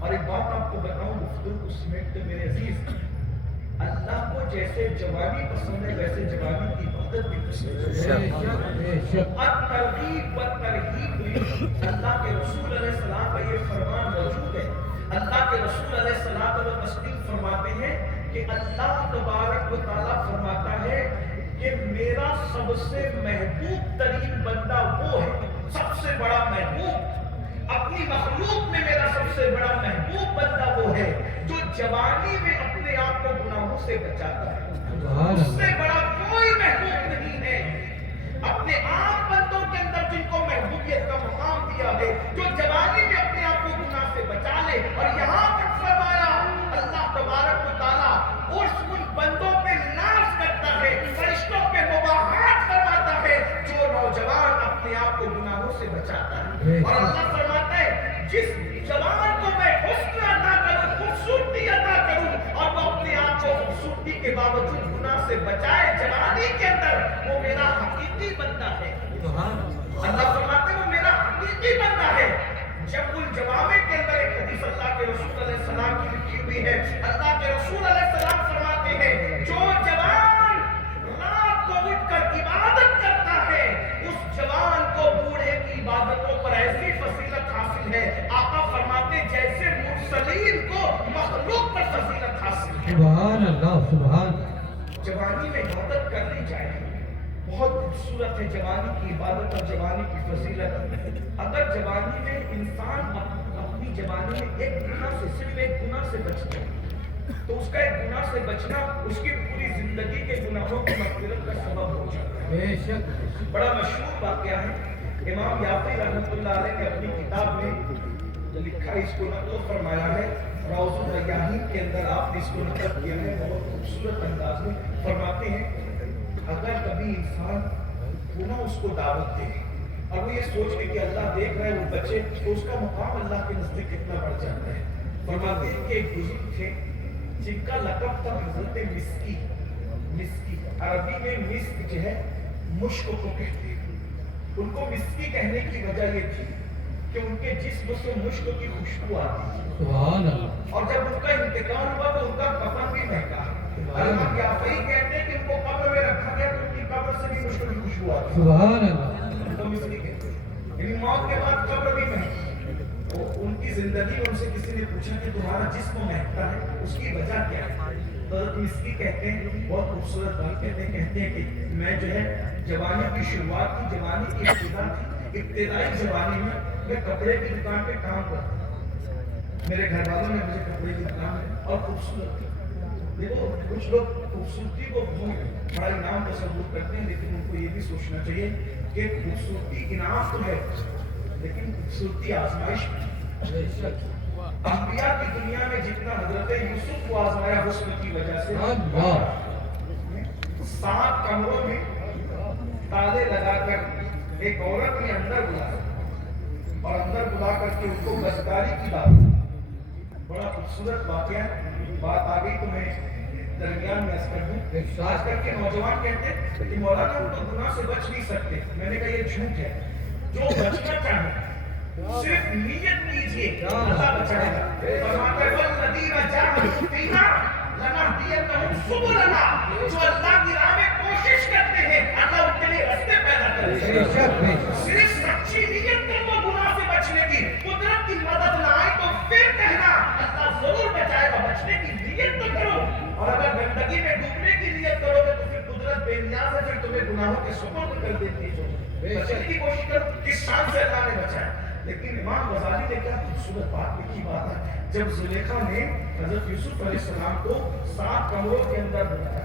اور ایک بات آپ کو بتاؤں گفتگو کو سمیٹتے میرے عزیز، اللہ کو جیسے جوانی پسند ہے ویسے جوانی کی عبادت بھی پسند ہے۔ اور ترغیب و ترہیب ہوئی، اللہ کے رسول علیہ السلام کا یہ فرمان موجود ہے۔ اللہ کے رسول علیہ السلام و تسلیم فرماتے ہیں کہ اللہ تبارک و تعالیٰ فرماتا ہے کہ میرا سب سے محبوب ترین بندہ وہ ہے، سب سے بڑا محبوب اپنی مخلوق میں میرا سب سے بڑا محبوب بندہ وہ ہے جو جوانی میں اپنے آپ کو گناہوں سے بچاتا ہے۔ اس سے بڑا کوئی محبوب نہیں ہے۔ اپنے عام بندوں کے اندر جن کو محبوبیت کا مقام دیا ہے، جو جوانی میں اپنے آپ کو گناہ سے بچا لے، اور یہاں تک فرمایا اللہ تبارک و تعالیٰ ان بندوں پہ ناز کرتا ہے، فرشتوں پہ مباحث فرماتا ہے جو نوجوان اپنے آپ کو گناہوں سے بچاتا ہے۔ اور اللہ فرماتا ہے جس جوان کو میں حسن عطا کروں، خوبصورتی عطا کروں، اور وہ اپنے آپ کو خوبصورتی کے باوجود گناہ سے بچائے جوانی کے اندر، وہ میرا حقیقی بندہ ہے۔ اللہ فرماتے ہیں وہ میرا حقیقی بندہ ہے۔ جب الجوامع کے اندر ایک حدیث اللہ کے رسول علیہ السلام کی لکھی ہوئی ہے، اللہ کے رسول علیہ السلام فرماتے ہیں جو جوان رات کو اٹھ کر عبادت کرتا ہے، اس جوان کو بوڑھے کی عبادتوں پر ایسی فضیلت حاصل ہے، آقا فرماتے ہیں جیسے مرسلین کو مخلوق پر فضیلت حاصل ہے۔ سبحان اللہ، سبحان۔ جوانی میں عبادت کرنی چاہیے، بہت خوبصورت ہے جوانی کی عبادت اور جوانی کی فضیلت۔ اگر جوانی میں انسان اپنی جوانی میں ایک گناہ سے، صرف ایک گناہ سے بچتا ہے تو اس کا ایک گناہ سے بچنا اس کی پوری زندگی کے گناہوں کی مغفرت کا سبب ہو جاتا ہے۔ بے شک۔ بڑا مشہور واقعہ ہے، امام یافعی رحمۃ اللہ علیہ نے اپنی کتاب میں لکھا، اس کو نقل فرمایا ہے، روض الریاحین کے اندر آپ نے اس کو نقل کیا ہے، بہت خوبصورت انداز میں فرماتے ہیں اگر کبھی انسان گناہ اس کو دعوت دے اور وہ یہ سوچ کے کہ اللہ دیکھ رہا ہے وہ بچے، تو اس کا مقام اللہ کے نزدیک کتنا بڑھ جاتا ہے۔ فرماتے ہیں کہ ایک بزرگ تھے جن کا لقب تھا حضرت مسکی۔ مسکی عربی میں مسک جو ہے مشک کو کہتے ہیں۔ ان کو مسکی کہنے کی وجہ یہ تھی کہ ان کے جسم سے مشک کی خوشبو آتی تھی، سبحان اللہ۔ اور جب ان کا انتقال ہوا تو ان کا کفن بھی مہکا۔ امام یافعی کہتے ہیں کہ ان کو قبر میں رکھا گیا تو ان کی قبر سے بھی مشک کی خوشبو آتی تھی۔ سبحان اللہ۔ تو مسکی کہتے ہیں، یعنی موت کے بعد قبر بھی مہکتی۔ ان کی زندگی میں ان سے کسی نے پوچھا کہ تمہارا جسم مہکتا ہے، اس کی وجہ کیا ہے؟ تو مسکی کہتے ہیں، بہت خوبصورت بات کہتے ہیں کہ میں جو ہے جوانی کی شروعات کی، جوانی کی ابتدا تھی، ابتدائی جوانی میں کپڑے کی دکان پہ کام کرتا تھا۔ میرے گھر والوں نے مجھے کپڑے کی دکان میں، اور خوبصورت دیکھو کچھ لوگ خوبصورتی کو بہت بڑا انعام تصور کرتے ہیں، لیکن ان کو یہ بھی سوچنا چاہیے کہ خوبصورتی انعام تو ہے لیکن خوبصورتی آزمائش بے شک۔ انبیاء کی دنیا میں جتنا حضرت یوسف کو آزمایا حسن کی وجہ سے، اللہ۔ 7 کمروں میں تالے لگا کر ایک عورت نے اندر بلایا اور اندر بلا کر کے ان کو بدکاری کی بات، بڑا خوبصورت واقعہ ہے۔ بات آ گئی تو میں درمیان میں عرض کر دوں، آج کل کے نوجوان کہتے ہیں کہ مولانا ہم تو گناہ سے بچ نہیں سکتے۔ میں نے کہا یہ جھوٹ ہے، جو بچنا چاہے صرف نیت کیجئے، اللہ بچائے گا۔ فرماتا ہے والذین جاہدوا فینا لنہدینہم سبلنا، جو اللہ کی راہ میں کوشش کرتے ہیں اللہ ان کے لیے راستے پیدا کرے گا۔ صرف سچی نیت کر لو گناہ سے بچنے کی، قدرت کی مدد نہ آئی تو پھر کہنا اللہ ضرور بچائے گا، بچنے کی نیت تو کرو۔ اور اگر گندگی میں ڈوبنے کی نیت کرو گے تو پھر قدرت بے نیاز ہے، پھر تمہیں گناہوں کے سپرد کر دیتی ہے۔ بچنے کی کوشش کرو، کس شان سے اللہ نے بچایا۔ لیکن امام غزالی نے کیا خوبصورت بات لکھی، بات ہے جب زلیخا نے حضرت یوسف علیہ السلام کو 7 کمروں کے اندر بلایا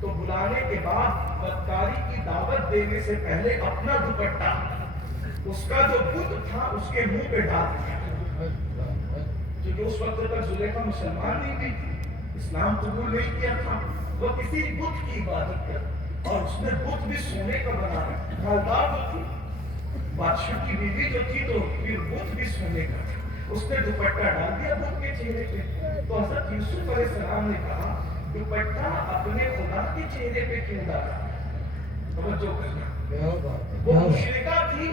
تو بلانے کے بعد بدکاری کی دعوت دینے سے پہلے اپنا دوپٹہ اس کا جو بت تھا اس کے منہ پہ ڈال دیا، کیونکہ اس وقت تک زلیخا مسلمان نہیں ہوئی تھی، اسلام قبول نہیں کیا تھا، وہ کسی بت کی عبادت کر، اور اس نے بت بھی سونے کا بنایا، مالدار جو تھی بادشاہ کی بیوی جو تھی تو پھر بت بھی سونے کا تھا، اس نے دوپٹہ ڈال دیا بت کے چہرے پہ۔ تو حضرت یوسف علیہ السلام نے کہا دوپٹہ اپنے خدا کے چہرے پہ کیوں ڈالا؟ توجہ کرنا، وہ مشرکہ تھی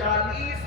40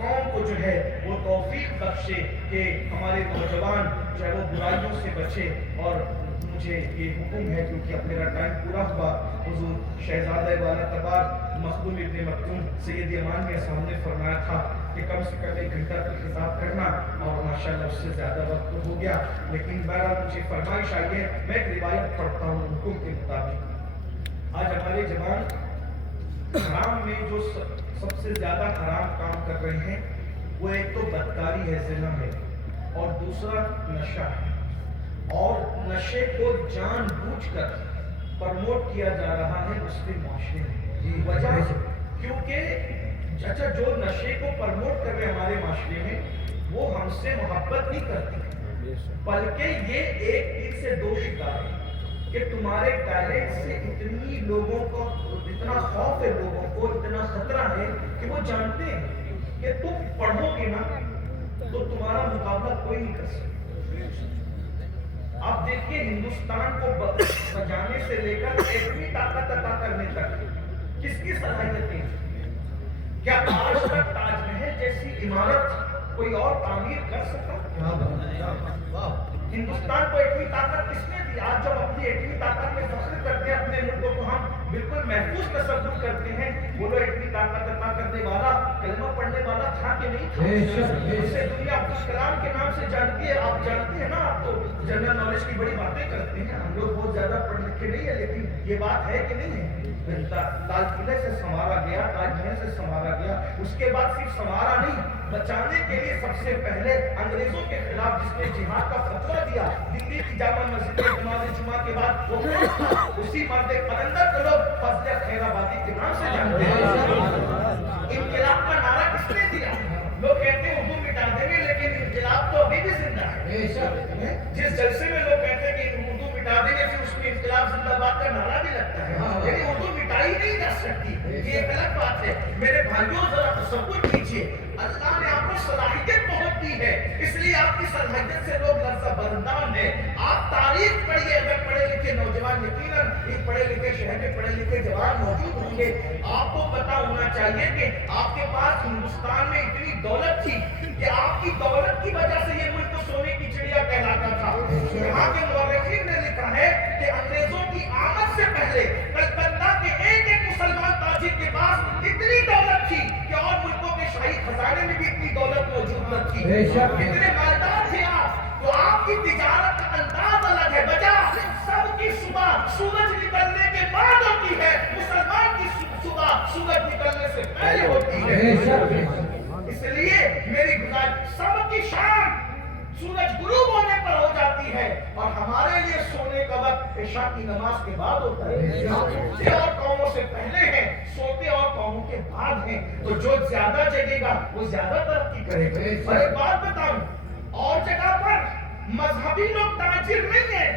قوم کو جو ہے وہ توفیق بخشے کہ ہمارے نوجوان جو ہے وہ برائیوں سے بچے. اور مجھے یہ حکم ہے کیونکہ اب میرا ٹائم پورا ہوا. حضور شہزادہ والا تبار مخدوم ابن مکتوم سید امان کے سامنے فرمایا تھا کہ کم سے کم 1 گھنٹہ کا خطاب کرنا, اور ماشاءاللہ اس سے زیادہ وقت تو ہو گیا, لیکن بہرحال مجھے فرمائش آئی ہے, میں ایک روایت پڑھتا ہوں حکم کے مطابق. آج ہمارے جوان حرام میں جو سب سے زیادہ حرام کام کر رہے ہیں وہ ایک تو بدکاری ہے, زنا ہے, اور دوسرا نشہ ہے. اور نشے کو جان بوجھ کر پرموٹ کیا جا رہا ہے مسلم معاشرے میں. وجہ کیونکہ اچھا جو نشے کو پرموٹ کر رہے ہمارے معاشرے میں وہ ہم سے محبت نہیں کرتے, بلکہ یہ ایک تیر سے 2 شکار ہے کہ تمہارے ٹیلنٹ سے اتنی لوگوں کو اتنا خوف ہے, لوگوں کو اتنا خطرہ ہے کہ وہ جانتے ہیں کہ تم پڑھو گے نا تو تمہارا مقابلہ کوئی نہیں کر سکتا. آپ دیکھیے ہندوستان کو بچانے سے لے کر ایٹمی طاقت عطا کرنے تک کس کی صلاحیتیں ہیں؟ کیا آج تک تاج محل جیسی عمارت کوئی اور تعمیر کر سکا؟ ہندوستان کو ایٹمی طاقت کس نے دی؟ آج جب اپنی ایٹمی طاقت میں فخر کرتے ہیں اپنے ملکوں کو ہم بالکل محفوظ تصور کرتے ہیں. بولو ایٹمی طاقت عطا کرنے والا کلمہ پڑھنے والا تھا کہ نہیں تھا؟ اسے دنیا عبد الکلام کے نام سے جانتی ہے. آپ جانتے ہیں نا, آپ تو جنرل نالج کی بڑی باتیں کرتے ہیں. ہم لوگ بہت زیادہ پڑھ لکھے نہیں ہیں, لیکن یہ بات ہے کہ نہیں ہے. لال قلعے سے سنوارا گیا, تاج محل سے سنوارا گیا. اس کے بعد صرف سنوارا نہیں, بچانے کے لیے سب سے پہلے انگریزوں کے خلاف جس نے جہاد کا فتویٰ دیا دلی کی جامع مسجد میں نماز جمعہ کے بعد, وہ اسی مرد قلندر کو لوگ فضل خیر آبادی کے نام سے جانتے ہیں. انقلاب کا نعرہ کس نے دیا؟ لوگ کہتے ہیں اردو مٹا دیں گے, لیکن انقلاب تو ابھی بھی زندہ ہے. جس جلسے میں لوگ کہتے ہیں کہ اردو مٹا دیں گے, پھر اس میں انقلاب زندہ باد کا نعرہ بھی لگتا ہے. لیکن اردو مٹائی نہیں جا سکتی, یہ ایک الگ بات ہے. میرے بھائیوں ذرا تصور کیجیے, اللہ نے آپ کو صلاحیت بہت دی ہے, اس لیے آپ کی صلاحیت سے لوگ لرزہ بردان ہیں. آپ تاریخ پڑھیے, اگر پڑھے لکھے نوجوان یقیناً ایک پڑھے لکھے شہر میں پڑھے لکھے جوان موجود ہوں گے, آپ کو پتا ہونا چاہیے کہ آپ کے پاس ہندوستان میں اتنی دولت تھی کہ آپ کی دولت کی وجہ سے یہ ملک سونے کی چڑیا کہلاتا تھا. یہاں کے مورخین نے لکھا ہے کہ انگریزوں کی آمد سے پہلے کلکتہ کے ایک ایک مسلمان تاجر کے پاس اتنی دولت تھی کہ اور ملکوں کے شاہی خزانے میں بھی اتنی دولت موجود نہ تھی. اتنے مالدار تھے آپ, تو آپ کی تجارت کا انداز الگ ہے. وجہ سب کی صبح سورج نکلنے کے بعد ہوتی ہے, مسلمان کی صبح سورج نکلنے سے پہلے ہوتی ہے. اس لیے میری گزارش, سب کی شام سورج غروب ہونے پر ہو جاتی ہے, اور ہمارے لیے سونے کا وقت عشاء کی نماز کے بعد ہوتا ہے. سوتے اور قوموں سے پہلے ہیں, سوتے اور قوموں کے بعد ہیں. تو جو زیادہ جگے گا وہ زیادہ ترقی کرے گا. اور ایک بات بتاؤں, اور جگہ پر مذہبی لوگ تاجر نہیں ہیں,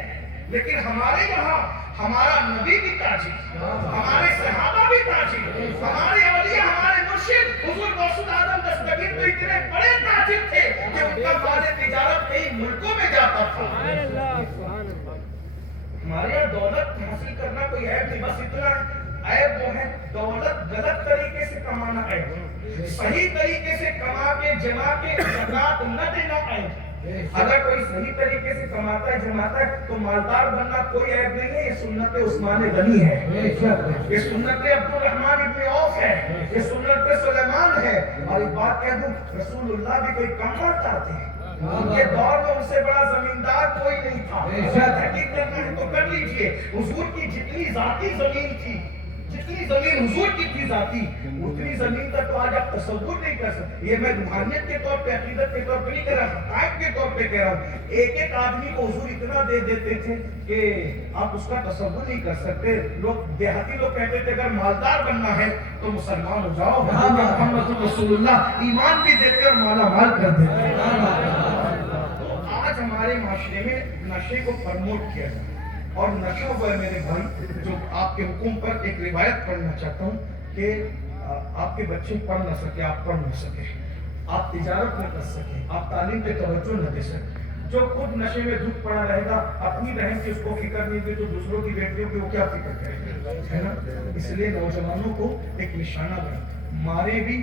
لیکن ہمارے یہاں ہمارا نبی بھی تاجر, ہمارے صحابہ بھی تاجر, ہمارے اولیاء, ہمارے مرشد حضور غوث اعظم دستگیر تو اتنے بڑے تاجر تھے کہ ان کا مال تجارت کئی ملکوں میں جاتا تھا. ہمارے یہاں دولت حاصل کرنا کوئی عیب نہیں, بس اتنا عیب وہ ہے دولت غلط طریقے سے کمانا عیب, صحیح طریقے سے کما کے جما کے زکات نہ دینا عیب. اگر کوئی صحیح طریقے سے کماتا ہے جماتا ہے تو مالدار بننا کوئی عیب نہیں ہے. یہ سنت عثمان غنی ہے, یہ سنت عبد الرحمن ابن عوف ہے, یہ سنت سلیمان ہے. اور ایک بات کہہ دوں, رسول اللہ بھی کوئی کم بات چاہتے ہیں, ان کے دور میں ان سے بڑا زمیندار کوئی نہیں تھا. تحقیق کرنا ہے تو کر لیجئے, حضور کی جتنی ذاتی زمین تھی, جتنی زمین حضور کی تھی ذاتی, اتنی زمین کا تو آج آپ تصور نہیں کر سکتے. یہ میں روحانیت کے طور پہ, عقیدت کے طور پہ نہیں کہہ رہا, حقائق کے طور پہ کہہ رہا ہوں. ایک ایک آدمی کو حضور اتنا دے دیتے تھے کہ آپ اس کا تصور نہیں کر سکتے. لوگ دیہاتی لوگ کہتے تھے اگر مالدار بننا ہے تو مسلمان ہو جاؤ, محمد رسول اللہ ایمان بھی دیتے اور مالا مال کر دیتے. تو آج ہمارے معاشرے میں نشے کو پرموٹ کیا جائے, اور نشہ وہ ہے میرے بھائی جو آپ کے حکم پر ایک روایت پڑھنا چاہتا ہوں کہ آپ کے بچے پڑھ نہ سکے, آپ پڑھ نہ سکے, آپ تجارت نہ کر سکے, آپ تعلیم پہ توجہ نہ دے سکے. جو خود نشے میں دکھ پڑا رہے گا, اپنی بہن کی اس کو فکر نہیں دی تو دوسروں کی بیٹیوں کی وہ کیا فکر کرے گا, ہے نا. اس لیے نوجوانوں کو ایک نشانہ بنا, مارے بھی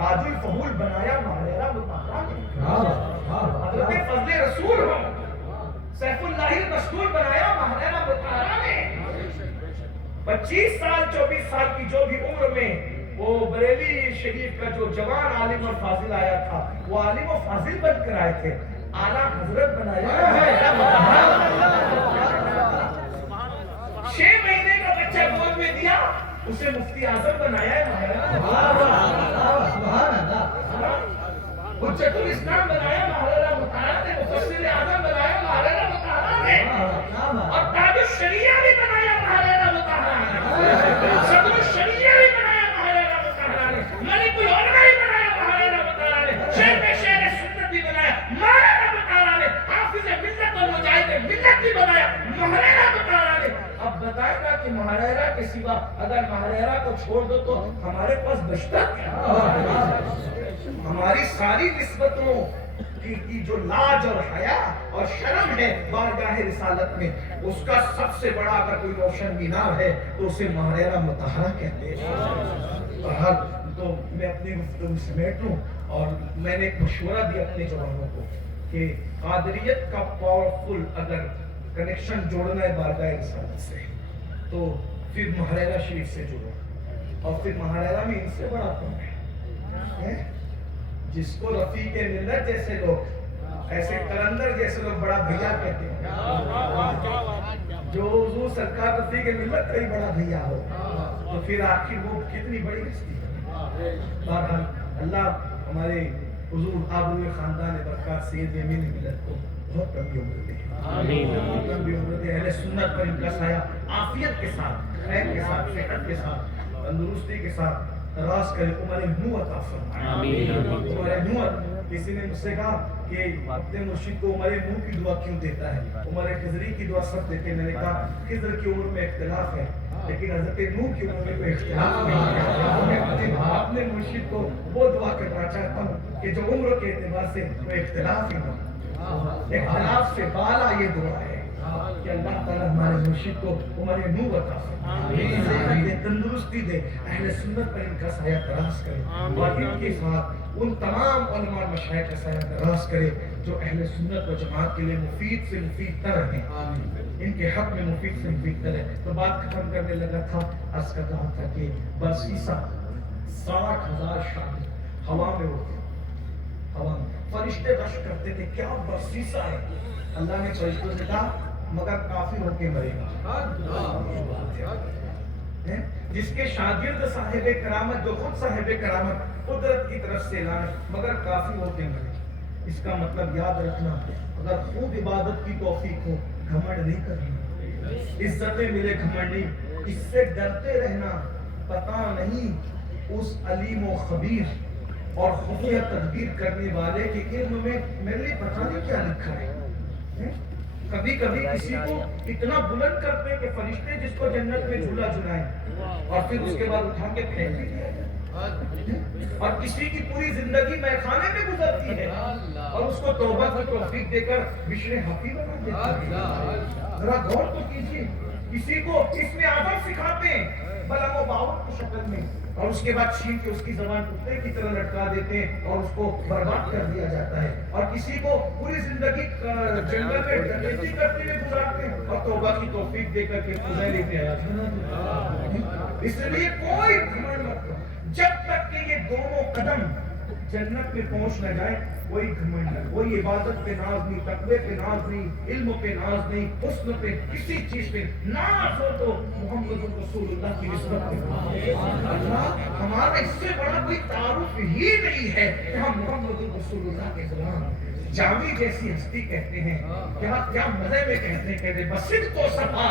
تاج الفضول بنایا مہریرہ مطہرہ نے، حضرت فضل رسول ہو سیف اللہ المسلول بنایا مہریرہ مطہرہ نے۔ 25 سال 24 سال کی جو بھی عمر میں وہ بریلی شریف کا جو جوان عالم اور فاضل آیا تھا، وہ عالم و فاضل بن کر آئے تھے، اعلیٰ حضرت بنایا مہریرہ مطہرہ۔ 6 مہینے کا بچہ گود میں دیا، اسے مفتی اعظم بنایا ہے مہریرہ مطہرہ۔ حجت الاسلام بنایا مہریرہ مطہرہ نے، مفسر اعظم بنایا مہریرہ مطہرہ نے، اور تاج الشریعہ بھی بنایا مہریرہ مطہرہ نے، صدر الشریعہ بھی بنایا مہریرہ مطہرہ نے، ملک العلماء بھی بنایا مہریرہ مطہرہ نے، شہر سنت بھی بنایا مہریرہ مطہرہ نے، حافظ ملت اور مجاہد ملت بھی بنایا مہریرہ مطہرہ نے۔ اب بتائے گا کہ مہریرہ کے سوا اگر مہریرہ کو چھوڑ دو تو ہمارے پاس بچتا کیا؟ ہماری ساری نسبتوں کی جو لاج اور حیا اور شرم ہے بارگاہ رسالت میں، اس کا سب سے بڑا اگر کوئی روشن مینار ہے تو اسے مہریرہ مطہرہ کہتے ہیں۔ بہرحال تو میں اپنی گفتگو سمیٹ لوں، اور میں نے ایک مشورہ دیا اپنے جوانوں کو کہ قادریت کا پاورفل اگر کنیکشن جوڑنا ہے بارگاہ رسالت سے تو پھر مہریرہ شریف سے جڑو، اور پھر مہریرہ میں ان سے بڑا کون ہے؟ جس کو رفیق ملت جیسے لوگ، ایسے کلندر جیسے لوگ بڑا بھیا کہتے ہیں، جو حضور سرکار رفیق ملت کا ہی بڑا بھیا ہو تو پھر آخر وہ کتنی بڑی ہستی ہے۔ بہرحال اللہ ہمارے حضور آبروئے خاندان برکات سید امین ملت کو بہت لمبی عمر دے، بہت لمبی عمر دے، اہل سنت پر ان کا سایہ عافیت کے ساتھ، خیر کے ساتھ، صحت کے ساتھ، تندرستی کے ساتھ دراز کرے، عمر نو عطا فرمائے۔ عمر نو، کسی نے مجھ سے کہا کہ اپنے مرشد کو عمر نو کی دعا کیوں دیتا ہے؟ عمر خضری کی دعا سب دیتے ہیں۔ میں نے کہا خضر کی عمر میں اختلاف ہے لیکن حضرت نو کی عمر میں کوئی اختلاف نہیں ہے۔ اپنے مرشد کو وہ دعا کرنا چاہتا ہوں کہ جو عمر کے اعتبار سے کوئی اختلاف ہی نہ ہو، اختلاف سے بالا یہ دعا ہے کہ اللہ تعالیٰ ہمارے مرشد کو عمر نو عطا فرمائے، تندرستی دے، اہل سنت پر ان کا سایہ دراز کرے، اور ان کے ساتھ ان تمام علماء مشائخ کا سایہ دراز کرے جو اہل سنت و جماعت کے لیے مفید سے مفید تر ہیں، ان کے حق میں مفید سے مفید تر ہے۔ تو بات ختم کرنے لگا تھا، عرض کر رہا تھا کہ برسیسہ 60,000 شاگرد ہوا میں اڑتے، ہوا میں فرشتے رش کرتے تھے، کیا برسیسہ ہے؟ اللہ نے فرشتوں سے کہا مگر کافر ہو کے مرے گا۔ جس کے شاگرد صاحب کرامت، جو خود صاحب کرامت قدرت کی طرف سے اعلان مگر کافر ہو کے مرے۔ اس کا مطلب یاد رکھنا، اگر خوب عبادت کی توفیق ہو گھمنڈ نہیں کرنا، عزتیں ملے گھمنڈ نہیں، اس سے ڈرتے رہنا، پتہ نہیں اس علیم و خبیر اور خفیہ تدبیر کرنے والے کے علم میں میرے لیے پتہ نہیں کیا لکھا ہے۔ کبھی کبھی کسی کو اتنا بلند کرتے کہ فرشتے جس کو جنت میں جھولا جھلائیں اور پھر اس کے بعد اٹھا کے پھینک بھی دیا جائے، اور کسی کی پوری زندگی میخانے میں گزرتی ہے اور اس کو توبہ کی توفیق دے کر بشر حفیظ بنا دیتے ہیں۔ ذرا غور تو کیجیے، کسی کو اس میں آدم سکھاتے ہیں بلم و باور کی شکل میں، اور اس کے بعد چھین کے اس کی زبان کتے کی طرح لٹکا دیتے ہیں اور اس کو برباد کر دیا جاتا ہے، اور کسی کو پوری زندگی جنگل میں ڈکیتی کرتے ہوئے گزارتے ہیں اور توبہ کی توفیق دے کر کے خدای لیتے آیا۔ اس لیے کوئی گھمنڈ مت کرو جب تک کہ یہ دونوں قدم جنت میں پہنچ نہ جائے، کوئی گھمنڈ نہ، کوئی عبادت پہ ناز نہیں، تقوی پہ ناز نہیں، علم پہ ناز نہیں، حسن پہ کسی چیز پہ ناز ہو تو محمد رسول اللہ کی نسبت پہ۔ اللہ ہمارا اس سے بڑا کوئی تعارف ہی نہیں ہے کہ ہم محمد رسول اللہ کے غلام، جاوی جیسی ہستی کہتے ہیں، کیا مزے میں کہتے ہیں، بصدق و صفا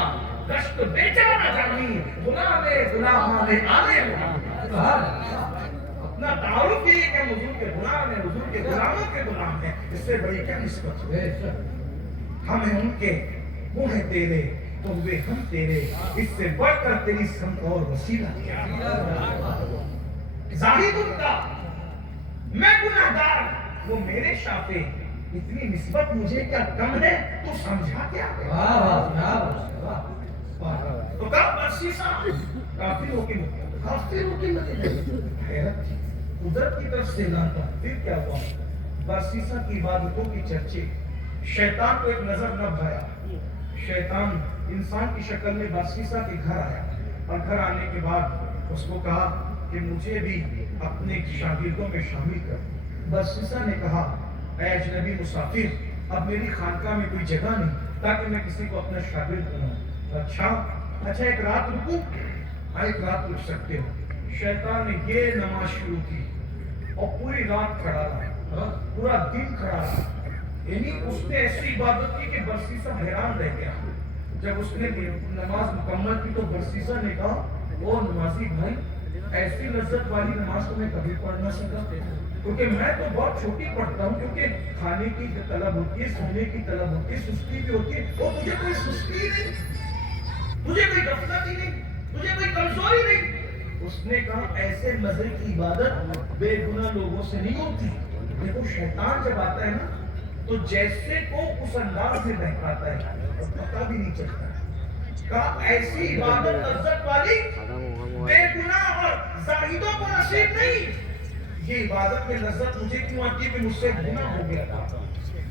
گشت بیچارہ جانی غلام غلامان آلے محمد۔ اپنا تعارف یہ ہے کہ ہم حضور کے غلام ہیں، حضور کے غلاموں کے غلام ہیں، اس سے بڑی کیا نسبت ہے؟ ہم ہیں ان کے، وہ ہیں تیرے، تو ہوئے ہم تیرے، اس سے بڑھ کر تیری سمت اور وسیلہ کیا؟ زاہد ان کا، میں گناہگار، وہ میرے شافع، اتنی نسبت مجھے کیا کم ہے؟ تو سمجھا کیا؟ تو کب برسیسہ کافروں کی مدد، کافروں کی مدد، حیرت تھی، قدرت کی طرف سے اعلان تھا. پھر کیا ہوا؟ برسیسا کی عبادتوں کی چرچے. شیطان کو ایک نظر نہ بھایا. شیطان انسان کی شکل میں برسیسا کے گھر آیا اور گھر آنے کے بعد اس کو کہا کہ مجھے بھی اپنے شاگردوں میں شامل کر. برسیسا نے کہا اے اجنبی مسافر, اب میری خانقاہ میں کوئی جگہ نہیں تاکہ میں کسی کو اپنا شاگرد بناؤں. اچھا ایک رات رکوں؟ ایک رات رک سکتے ہو. شیطان نے یہ نماز شروع کی اور پوری رات کھڑا رہا, پورا دن کھڑا رہا. یعنی اس نے ایسی عبادت کی کہ برسیسا حیران رہ گیا. جب اس نے نماز مکمل کی تو برسیسا نے کہا او نمازی بھائی, ایسی لذت والی نماز تو میں کبھی پڑھ نہ سکا, کیونکہ میں تو بہت چھوٹی پڑھتا ہوں, کیونکہ کھانے کی طلب ہوتی ہے, سونے کی طلب ہوتی ہے, سستی بھی ہوتی ہے. اور مجھے کوئی سستی نہیں, مجھے کوئی غفلت ہی نہیں, مجھے کوئی کمزوری نہیں. اس نے کہا ایسے مزے کی عبادت بے گناہ لوگوں سے نہیں ہوتی. دیکھو شیطان جب آتا ہے نا تو جیسے کو اس انداز میں بہکاتا ہے اور پتہ بھی نہیں چلتا ہے. کہا ایسی عبادت لذت والی بے گناہ اور زاہدوں کو نصیب نہیں. یہ عبادت میں لذت مجھے کیوں آتی ہے کہ مجھ سے گناہ ہو گیا تھا.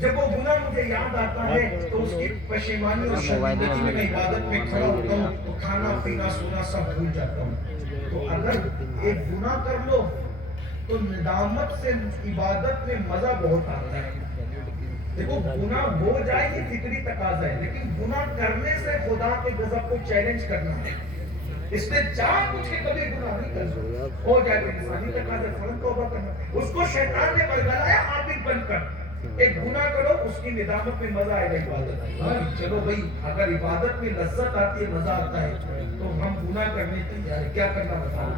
جب وہ گناہ مجھے یاد آتا ہے تو اس کی پشیمانی اور شرمندگی میں عبادت میں کھڑا ہوتا ہوں تو کھانا پینا سونا سب بھول جاتا ہوں. تو اگر ایک گناہ کر لو تو ندامت سے عبادت میں مزہ بہت آتا ہے. دیکھو گناہ ہو جائے یہ فطری تقاضا ہے, لیکن گناہ کرنے سے خدا کے غضب کو چیلنج کرنا ہے. اس نے جان بوجھ کے کبھی گناہ نہیں کرنا. ہو جائے تو انسانی تقاضا فوراً توبہ کرنا. اس کو شیطان نے بلگلایا عابد بن کر, ایک گناہ کرو اس کی ندامت میں مزہ آئے گا عبادت. چلو بھائی اگر عبادت میں لذت آتی ہے, مزہ آتا ہے, تو ہم گناہ کرنے تیار ہیں. کیا کرنا بتاؤ؟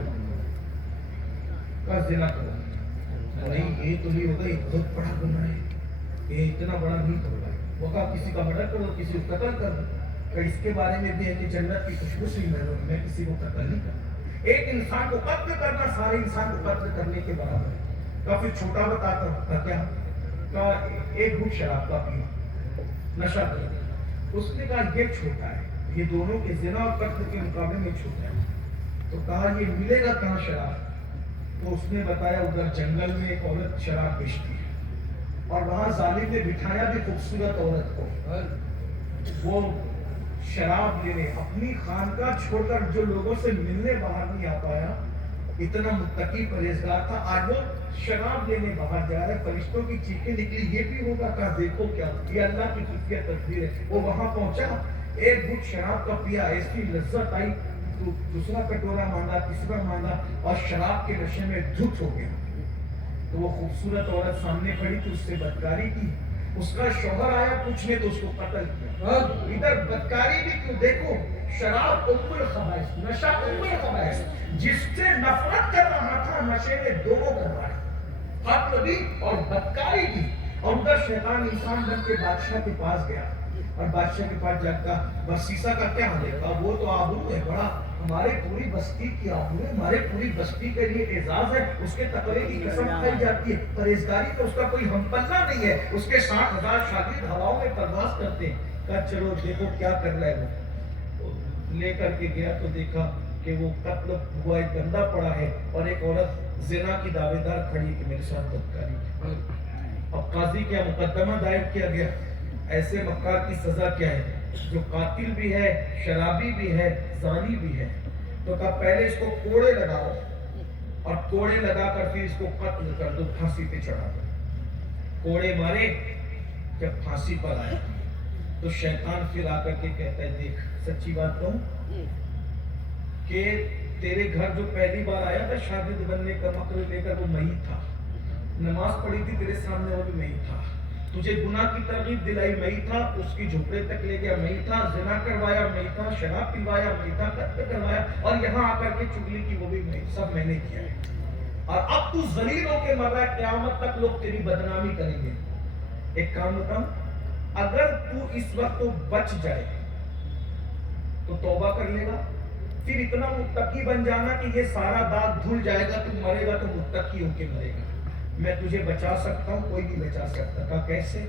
کا زنا کرو. نہیں یہ تو نہیں ہوگا, یہ بہت بڑا گناہ ہے, یہ اتنا بڑا نہیں ہوگا. وہ کہا کسی کا مرڈر کرو, کسی کو قتل کر دو. کہ اس کے بارے میں بھی ہے کہ جنت کی خوشبو سے میں کسی کو قتل نہیں کرتا. ایک انسان کو قتل کرنا سارے انسان کو قتل کرنے کے برابر ہے. کافی چھوٹا بتاتا ہوں کیا کا ایک گھٹ شراب کا پینا, نشہ کرنا. اس نے کہا یہ چھوٹا ہے, یہ دونوں کے زنا اور قتل کے مقابلے میں چھوٹا ہے. تو کہا یہ ملے گا کہاں شراب؟ تو اس نے بتایا ادھر جنگل میں ایک عورت شراب بیچتی ہے اور وہاں ظالم نے بٹھایا بھی خوبصورت عورت کو. وہ شراب لینے اپنی خانقاہ چھوڑ کر جو لوگوں سے ملنے باہر نہیں آ پایا, اتنا متقی پرہیزگار تھا, آج وہ شراب لینے باہر جا رہا ہے. فرشتوں کی چیخیں نکلی یہ بھی ہوگا, کہا دیکھو کیا یہ اللہ کی خفیہ تدبیر ہے. وہ وہاں پہنچا, ایک گھٹ شراب کا پیا, ایسی لذت آئی, تو دوسرا کٹورا مانگا, تیسرا مانگا, اور شراب کے نشے میں دھت ہو گیا. تو وہ خوبصورت عورت سامنے کھڑی تھی, اس سے بدکاری کی. اس کا شوہر آیا پوچھنے تو اس کو قتل کیا. ادھر بدکاری بھی کیوں؟ دیکھو شراب ام الخبائث, نشہ ام الخبائث. جس سے نفرت کر رہا تھا نشے میں دونوں کر رہا ہے, قتل بھی اور بدکاری بھی. اور ادھر شیطان انسان بن کے بادشاہ کے پاس گیا اور بادشاہ کے پاس جا کر برسیسا کا کیا حال ہے؟ وہ تو آبرو ہے بڑا, ہمارے پوری بستی کی آبرو ہے, ہمارے پوری بستی کے لیے اعزاز ہے. اس کے تقوی کی قسم کھائی جاتی ہے, پرہیزگاری تو اس کا کوئی ہم پلہ نہیں ہے. اس کے 60,000 شاگرد ہواؤں میں پرواز کرتے ہیں. کہا چلو دیکھو کیا کر رہا ہے. وہ لے کر کے گیا تو دیکھا کہ وہ قتل ہوا ایک بندہ پڑا ہے اور ایک عورت زنا کی دعوے دار کھڑی کہ میرے ساتھ بدکاری. اب قاضی کیا مقدمہ دائر کیا گیا, ایسے مکار کی سزا کیا ہے جو قاتل بھی ہے, شرابی بھی ہے, زانی بھی ہے. تو کہا پہلے اس کو کوڑے لگاؤ اور کوڑے لگا کر پھر اس کو قتل کر دو, پھانسی پہ چڑھا دو. کوڑے مارے, جب پھانسی پر آیا تو شیطان پھر آ کر کے کہتا ہے دیکھ سچی بات کہوں کہ تیرے گھر جو پہلی بار آیا تھا شاگرد بننے کا مقصد لے کر وہ میں ہی تھا, نماز پڑھی تھی تیرے سامنے وہ بھی میں ہی تھا, تجھے گناہ کی ترغیب دلائی میں ہی تھا, اس کی جھوپڑے تک لے گیا میں ہی تھا, زنا کروایا میں ہی تھا, شراب پلوایا میں ہی تھا, قتل کروایا, اور یہاں آ کر کے چگلی کی وہ بھی میں, سب میں نے کیا ہے. اور اب تو ذلیل ہو کے مر رہا ہے, قیامت تک لوگ تیری بدنامی کریں گے. ایک کام بتاؤں, اگر تو اس وقت تو بچ جائے تو توبہ کر لے گا, پھر اتنا متقی بن جانا کہ یہ سارا داغ دھل جائے گا, تو مرے گا تو متقی ہو کے مرے گا. میں تجھے بچا سکتا ہوں, کوئی نہیں بچا سکتا. کہا کیسے؟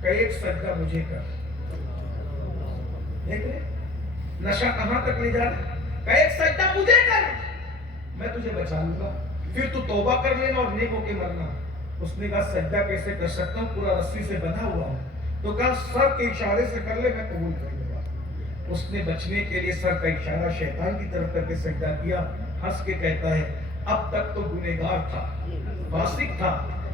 کہ ایک سجدہ مجھے کر. دیکھ لے نشہ کہاں تک لے جا رہا ہے. کہ ایک سجدہ مجھے کر, میں تجھے بچا لوں گا. پھر تو توبہ کر لینا اور نیک ہو کے مرنا. اس نے کہا سجدہ کیسے کر سکتا ہوں, پورا رسی سے بندھا ہوا ہوں. تو کہا سر کے اشارے سے کر لے, میں قبول کر لوں گا. اس نے بچنے کے لیے سر کا اشارہ شیطان کی طرف کر کے سجدہ کیا. ہنس کے کہتا ہے اب تک تو گنہگار تھا, فاسق تھا,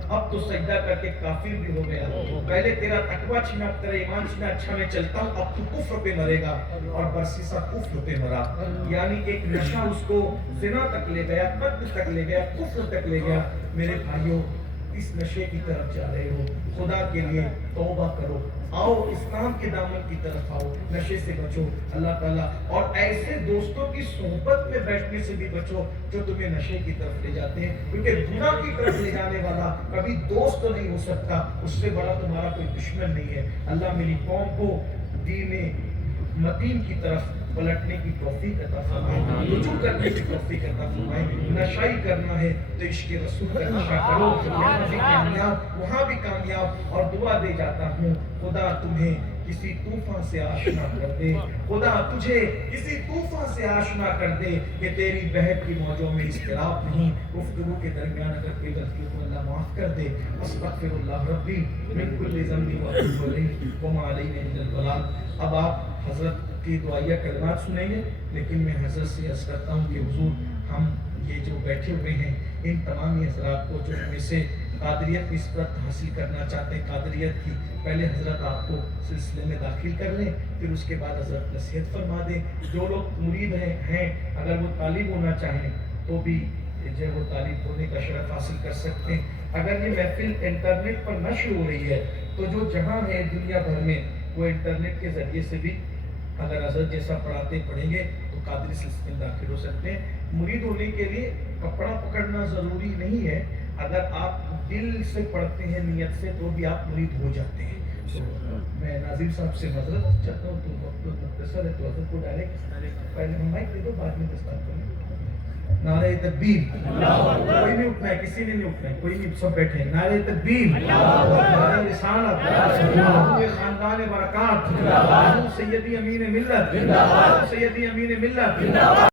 اب تو سجدہ کر کے کافر بھی ہو گیا. پہلے تیرا تقویٰ چھینا, اب تیرا ایمان چھینا. اچھا میں چلتا ہوں, اب تو کفر پہ مرے گا. اور برسیسا کفر پہ مرا. یعنی ایک نشہ اس کو زنا تک لے گیا, قتل تک لے گیا, کفر تک لے گیا. میرے بھائیوں, اس نشے کی طرف جا رہے ہو, خدا کے لیے توبہ کرو, آؤ اسلام کے دامن کی طرف آؤ, نشے سے بچو اللہ تعالیٰ. اور ایسے دوستوں کی صحبت میں بیٹھنے سے بھی بچو جو تمہیں نشے کی طرف لے جاتے ہیں, کیونکہ گناہ کی طرف لے جانے والا کبھی دوست نہیں ہو سکتا, اس سے بڑا تمہارا کوئی دشمن نہیں ہے. اللہ میری قوم کو دین متین کی طرف پلٹنے کی توفیق عطا فرمائے, رجوع کرنے کی توفیق عطا فرمائے. نشائی کرنا ہے تو عشق رسول کا نشہ کرو, یہاں بھی کامیاب وہاں بھی کامیاب. اور دعا دے جاتا ہوں, خدا تمہیں کسی طوفان سے آشنا کر دے, خدا تجھے کسی طوفان سے آشنا کر دے کہ تیری بہت کی موجوں میں اضطراب نہیں. گفتگو کے درمیان اگر کوئی غلطی کو اللہ معاف کر دے. استغفر اللہ ربی من کل ذنب واتوب الیہ وما علینا الا البلاغ. اب آپ حضرت کی دعائیہ کلمات سنیں گے, لیکن میں حضرت سے عرض کرتا ہوں کہ حضور, ہم یہ جو بیٹھے ہوئے ہیں ان تمام حضرات کو جو ہمیں سے قادریت کی نسبت حاصل کرنا چاہتے ہیں, قادریت کی, پہلے حضرت آپ کو سلسلے میں داخل کر لیں, پھر اس کے بعد حضرت نصیحت فرما دیں. جو لوگ مرید ہیں اگر وہ طالب ہونا چاہیں تو بھی جو وہ طالب ہونے کا شرف حاصل کر سکتے ہیں. اگر یہ محفل انٹرنیٹ پر نشر ہو رہی ہے تو جو جہاں ہے دنیا بھر میں, وہ انٹرنیٹ کے ذریعے سے بھی اگر حضرت جیسا پڑھیں گے تو قادری سلسلے میں داخل ہو سکتے ہیں. مرید ہونے کے لیے کپڑا پکڑنا ضروری نہیں ہے, اگر آپ دل سے پڑھتے ہیں نیت سے تو بھی آپ مرید ہو جاتے ہیں. تو میں ناظم صاحب سے معذرت چاہتا ہوں, تو وقت مختصر ہے تو حضرت کو ڈائریکٹ پہلے ہم مائک دے دو, بعد میں دستار کریں. نعرہ تکبیر, کوئی نہیں اٹھنا ہے, کسی نے نہیں اٹھنا ہے, کوئی نہیں, سب بیٹھے ہیں. نعرہ تکبیر, نعرہ رسالت, خاندان برکات, سیدی امین ملت, سیدی امین ملت.